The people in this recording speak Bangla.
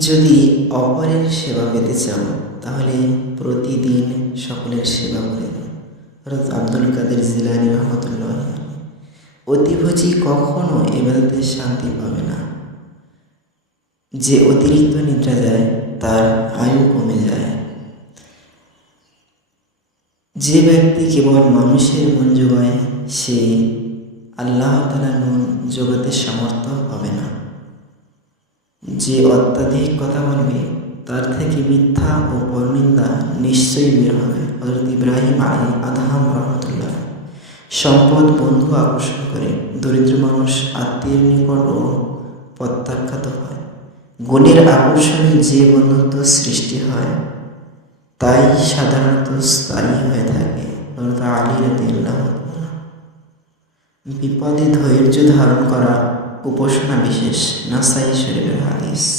যদি অপরের সেবা পেতে চাও তাহলে প্রতিদিন সকলের সেবা করে দাও। হযরত আব্দুল কাদের জিলানী রহমতুল্লাহ অতিভোজী কখনো ইবাদতে শান্তি পাবে না। যে অতিরিক্ত নিদ্রা যায় তার আয়ু কমে যায়। যে ব্যক্তি কেবল মানুষের মন জোগায় সে আল্লাহ তাআলার মন জোগাতে সামর্থ্য হবে না। যে অত্যাধিক কথা বলবে তার থেকে মিথ্যা ও পরনিন্দা নিশ্চয়ই বের হবে। হযরত ইব্রাহিম আদহাম রহমতুল্লাহ সম্পদ বন্ধু আকর্ষণ করে, দরিদ্র মানুষ আত্মীয়ের নিকটও প্রত্যাখ্যাত হয়। গুণের আকর্ষণে যে বন্ধুত্ব সৃষ্টি হয় তাই সাধারণত স্থায়ী হয়ে থাকে। হযরত আলী রাদিয়াল্লাহু আনহু বিপদে ধৈর্য ধারণ করা উপাসনা বিশেষ। নাসাই শরীফের হাদিস।